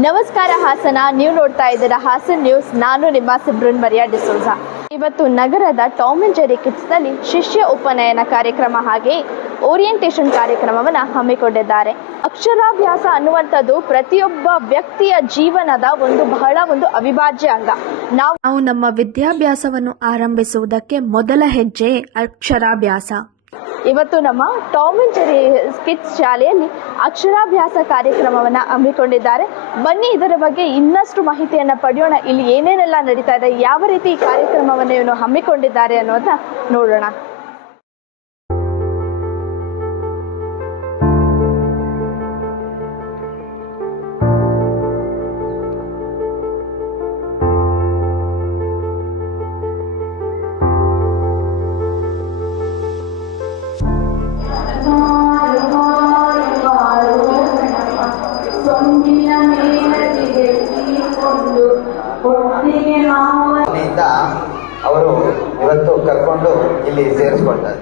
ನಮಸ್ಕಾರ ಹಾಸನ, ನೀವು ನೋಡ್ತಾ ಇದ್ದೀರಾ ಹಾಸನ್ ನ್ಯೂಸ್. ನಾನು ನಿಮ್ಮ ಸಿಬ್ರನ್ ಮರಿಯಾ ಡಿಸೋಜ. ಇವತ್ತು ನಗರದ ಟಾಮ್ ಅಂಡ್ ಜೆರಿ ಕಿಡ್ಸ್ನಲ್ಲಿ ಶಿಷ್ಯ ಉಪನಯನ ಕಾರ್ಯಕ್ರಮ ಹಾಗೆಯೇ ಓರಿಯೆಂಟೇಷನ್ ಕಾರ್ಯಕ್ರಮವನ್ನು ಹಮ್ಮಿಕೊಂಡಿದ್ದಾರೆ. ಅಕ್ಷರಾಭ್ಯಾಸ ಅನ್ನುವಂಥದ್ದು ಪ್ರತಿಯೊಬ್ಬ ವ್ಯಕ್ತಿಯ ಜೀವನದ ಬಹಳ ಅವಿಭಾಜ್ಯ ಅಂಗ. ನಾವು ನಮ್ಮ ವಿದ್ಯಾಭ್ಯಾಸವನ್ನು ಆರಂಭಿಸುವುದಕ್ಕೆ ಮೊದಲ ಹೆಜ್ಜೆ ಅಕ್ಷರಾಭ್ಯಾಸ. ಇವತ್ತು ನಮ್ಮ ಟಾಮ್ ಅಂಡ್ ಜೆರಿ ಕಿಡ್ಸ್ ಶಾಲೆಯಲ್ಲಿ ಅಕ್ಷರಾಭ್ಯಾಸ ಕಾರ್ಯಕ್ರಮವನ್ನು ಹಮ್ಮಿಕೊಂಡಿದ್ದಾರೆ. ಬನ್ನಿ ಇದರ ಬಗ್ಗೆ ಇನ್ನಷ್ಟು ಮಾಹಿತಿಯನ್ನು ಪಡೆಯೋಣ. ಇಲ್ಲಿ ಏನೇನೆಲ್ಲ ನಡೀತಾ ಇದೆ, ಯಾವ ರೀತಿ ಈ ಕಾರ್ಯಕ್ರಮವನ್ನು ಇವನು ಹಮ್ಮಿಕೊಂಡಿದ್ದಾರೆ ಅನ್ನೋದನ್ನ ನೋಡೋಣ. ಅವರು ಇವತ್ತು ಕರ್ಕೊಂಡು ಇಲ್ಲಿ ಸೇರಿಸ್ಕೊಳ್ತಾರೆ.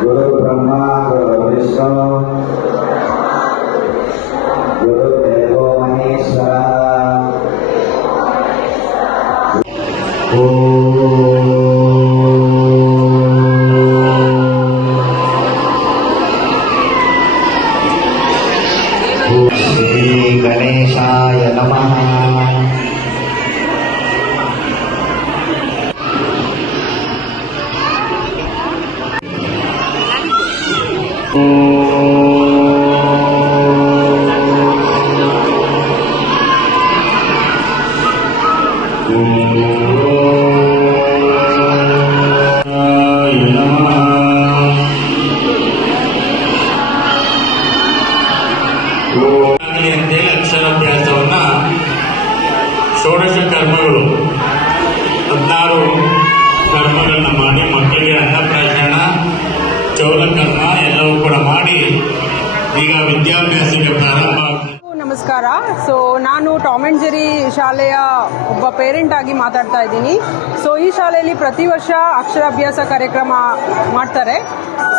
Guru Brahma, Guru Vishnu, Guru Devo Maheshwara. Shri Ganeshaya Namaha. ಅಕ್ಷರಾಭ್ಯಾಸವನ್ನ ಷೋಡಶ ಕರ್ಮಗಳು 16 ಕರ್ಮಗಳನ್ನ ಮಾಡಿ ಮಕ್ಕಳಿಗೆ ಅನ್ನಪ್ರಾಶನ ಚೌಲಕರ್ಮ ಎಲ್ಲವೂ ಕೂಡ ಮಾಡಿ ಈಗ ವಿದ್ಯಾಭ್ಯಾಸಕ್ಕೆ ಪ್ರಾರಂಭ ಆಗ್ತದೆ. ನಮಸ್ಕಾರ. ನಾನು ಟಾಮ್ ಅಂಡ್ ಜೆರಿ ಶಾಲೆಯ ಒಬ್ಬ ಪೇರೆಂಟ್ ಆಗಿ ಮಾತಾಡ್ತಾ ಇದ್ದೀನಿ. ಈ ಶಾಲೆಯಲ್ಲಿ ಪ್ರತಿ ವರ್ಷ ಅಕ್ಷರಾಭ್ಯಾಸ ಕಾರ್ಯಕ್ರಮ ಮಾಡ್ತಾರೆ.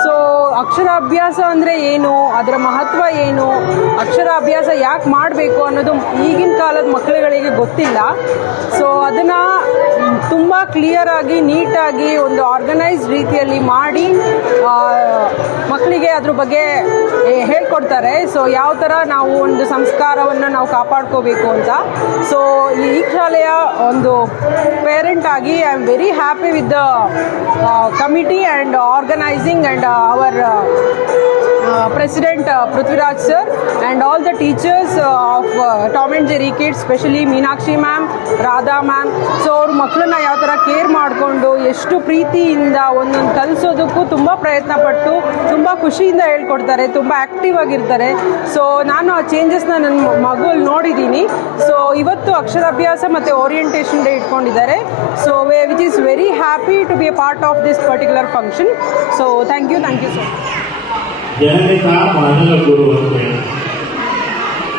ಸೊ ಅಕ್ಷರಾಭ್ಯಾಸ ಅಂದರೆ ಏನು, ಅದರ ಮಹತ್ವ ಏನು, ಅಕ್ಷರಾಭ್ಯಾಸ ಯಾಕೆ ಮಾಡಬೇಕು ಅನ್ನೋದು ಈಗಿನ ಕಾಲದ ಮಕ್ಕಳುಗಳಿಗೆ ಗೊತ್ತಿಲ್ಲ. ಸೊ ಅದನ್ನು ತುಂಬ ಕ್ಲಿಯರಾಗಿ ನೀಟಾಗಿ ಒಂದು ಆರ್ಗನೈಸ್ಡ್ ರೀತಿಯಲ್ಲಿ ಮಾಡಿ ಮಕ್ಕಳಿಗೆ ಅದ್ರ ಬಗ್ಗೆ ಹೇಳ್ಕೊಡ್ತಾರೆ. ಸೊ ಯಾವ ಥರ ನಾವು ಒಂದು ಸಂಸ್ಕಾರವನ್ನು ನಾವು ಕಾಪಾಡ್ಕೋಬೇಕು ಅಂತ. ಸೊ ಈ ಶಾಲೆಯ ಒಂದು ಪೇರೆಂಟ್ ಆಗಿ I am very happy with the committee and organising and our President Prithviraj sir and all the teachers of Tom and Jerry Kids, especially Meenakshi ma'am, Radha ma'am. So ಅವ್ರ ಮಕ್ಕಳನ್ನ ಯಾವ ಥರ care ಮಾಡಿಕೊಂಡು ಎಷ್ಟು ಪ್ರೀತಿಯಿಂದ ಒಂದೊಂದು ಕಲಿಸೋದಕ್ಕೂ ತುಂಬ ಪ್ರಯತ್ನ ಪಟ್ಟು ತುಂಬ ಖುಷಿಯಿಂದ ಹೇಳ್ಕೊಡ್ತಾರೆ, ತುಂಬ ಆ್ಯಕ್ಟಿವ್ ಆಗಿರ್ತಾರೆ. ಸೊ ನಾನು ಆ ಚೇಂಜಸ್ನ ನನ್ನ ಮಗುವಲ್ಲಿ ನೋಡಿದ್ದೀನಿ. ಸೊ ಇವತ್ತು ಅಕ್ಷರಾಭ್ಯಾಸ ಮತ್ತು ಓರಿಯೆಂಟೇಷನ್ ಡೇ ಇಟ್ಕೊಂಡಿದ್ದಾರೆ. So which is very happy to be a part of this particular function. So thank you so much. ಜನತಾ ಮೊದಲ ಗುರು ಅಂತ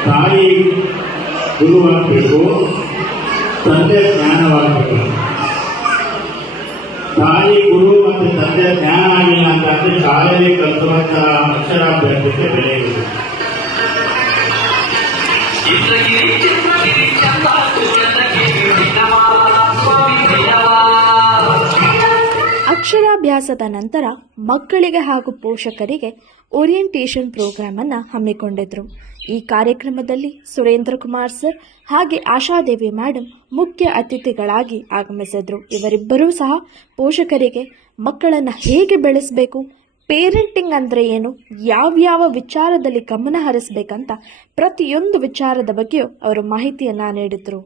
ತಾಯಿ ಗುರುವಾಗಬೇಕು, ತಂದೆ ಜ್ಞಾನವಾಗಬೇಕು. ತಾಯಿ ಗುರು ಮತ್ತು ತಂದೆ ಜ್ಞಾನ ಆಗಿಲ್ಲ ಅಂತಂದ್ರೆ ಶಾಲೆಯಲ್ಲಿ ಕಲಿಸುವಂತಹ ಅಕ್ಷರಾಭ್ಯಾಸಕ್ಕೆ ಬೆಲೆ ಇದೆ. ಅಕ್ಷರಾಭ್ಯಾಸದ ನಂತರ ಮಕ್ಕಳಿಗೆ ಹಾಗೂ ಪೋಷಕರಿಗೆ ಓರಿಯೆಂಟೇಷನ್ ಪ್ರೋಗ್ರಾಮ್ ಅನ್ನು ಹಮ್ಮಿಕೊಂಡಿದ್ರು. ಈ ಕಾರ್ಯಕ್ರಮದಲ್ಲಿ ಸುರೇಂದ್ರ ಕುಮಾರ್ ಸರ್ ಹಾಗೆ ಆಶಾದೇವಿ ಮೇಡಮ್ ಮುಖ್ಯ ಅತಿಥಿಗಳಾಗಿ ಆಗಮಿಸಿದ್ರು. ಇವರಿಬ್ಬರೂ ಸಹ ಪೋಷಕರಿಗೆ ಮಕ್ಕಳನ್ನು ಹೇಗೆ ಬೆಳೆಸಬೇಕು, ಪೇರೆಂಟಿಂಗ್ ಅಂದರೆ ಏನು, ಯಾವ್ಯಾವ ವಿಚಾರದಲ್ಲಿ ಗಮನ ಹರಿಸಬೇಕಂತ ಪ್ರತಿಯೊಂದು ವಿಚಾರದ ಬಗ್ಗೆಯೂ ಅವರು ಮಾಹಿತಿಯನ್ನ ನೀಡಿದ್ರು.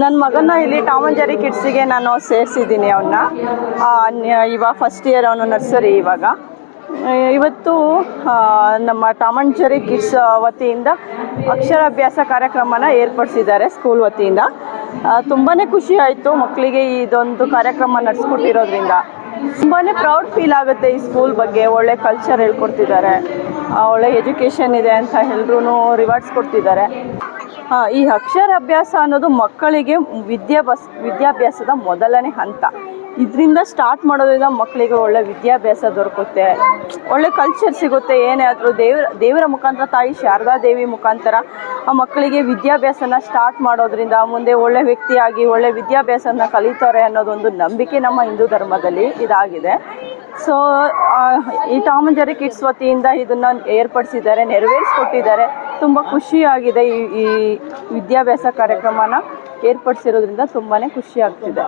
ನನ್ನ ಮಗನ ಇಲ್ಲಿ ಟಾಮ್ ಅಂಡ್ ಜೆರ್ರಿ ಕಿಡ್ಸಿಗೆ ನಾನು ಸೇರಿಸಿದ್ದೀನಿ ಅವನ್ನ. ಇವಾಗ ಫಸ್ಟ್ ಇಯರ್ ಅವನು ನರ್ಸರಿ ಇವಾಗ. ಇವತ್ತು ನಮ್ಮ ಟಾಮ್ ಅಂಡ್ ಜೆರ್ರಿ ಕಿಡ್ಸ್ ವತಿಯಿಂದ ಅಕ್ಷರಾಭ್ಯಾಸ ಕಾರ್ಯಕ್ರಮನ ಏರ್ಪಡಿಸಿದ್ದಾರೆ ಸ್ಕೂಲ್ ವತಿಯಿಂದ. ತುಂಬಾ ಖುಷಿ ಆಯಿತು ಮಕ್ಕಳಿಗೆ ಇದೊಂದು ಕಾರ್ಯಕ್ರಮ ನಡೆಸ್ಕೊಟ್ಟಿರೋದ್ರಿಂದ. ತುಂಬಾ ಪ್ರೌಡ್ ಫೀಲ್ ಆಗುತ್ತೆ ಈ ಸ್ಕೂಲ್ ಬಗ್ಗೆ. ಒಳ್ಳೆ ಕಲ್ಚರ್ ಹೇಳ್ಕೊಡ್ತಿದ್ದಾರೆ, ಒಳ್ಳೆ ಎಜುಕೇಷನ್ ಇದೆ ಅಂತ ಎಲ್ಲರೂ ರಿವಾರ್ಡ್ಸ್ ಕೊಡ್ತಿದ್ದಾರೆ. ಈ ಅಕ್ಷರಾಭ್ಯಾಸ ಅನ್ನೋದು ಮಕ್ಕಳಿಗೆ ವಿದ್ಯಾಭ್ಯಾಸದ ಮೊದಲನೇ ಹಂತ. ಇದರಿಂದ ಸ್ಟಾರ್ಟ್ ಮಾಡೋದ್ರಿಂದ ಮಕ್ಕಳಿಗೆ ಒಳ್ಳೆ ವಿದ್ಯಾಭ್ಯಾಸ ದೊರಕುತ್ತೆ, ಒಳ್ಳೆ ಕಲ್ಚರ್ ಸಿಗುತ್ತೆ. ಏನೇ ಆದರೂ ದೇವರ ಮುಖಾಂತರ, ತಾಯಿ ಶಾರದಾ ದೇವಿ ಮುಖಾಂತರ ಆ ಮಕ್ಕಳಿಗೆ ವಿದ್ಯಾಭ್ಯಾಸನ ಸ್ಟಾರ್ಟ್ ಮಾಡೋದ್ರಿಂದ ಮುಂದೆ ಒಳ್ಳೆ ವ್ಯಕ್ತಿಯಾಗಿ ಒಳ್ಳೆ ವಿದ್ಯಾಭ್ಯಾಸನ ಕಲಿತಾರೆ ಅನ್ನೋದೊಂದು ನಂಬಿಕೆ ನಮ್ಮ ಹಿಂದೂ ಧರ್ಮದಲ್ಲಿ ಇದಾಗಿದೆ. ಸೊ ಈ ಟಾಮ್ ಅಂಡ್ ಜೆರ್ರಿ ಕಿಡ್ಸ್ ವತಿಯಿಂದ ಇದನ್ನು ಏರ್ಪಡಿಸಿದ್ದಾರೆ, ನೆರವೇರಿಸ್ಕೊಟ್ಟಿದ್ದಾರೆ. ತುಂಬ ಖುಷಿಯಾಗಿದೆ. ಈ ವಿದ್ಯಾಭ್ಯಾಸ ಕಾರ್ಯಕ್ರಮನ ಏರ್ಪಡಿಸಿರೋದ್ರಿಂದ ತುಂಬಾ ಖುಷಿ ಆಗ್ತಿದೆ.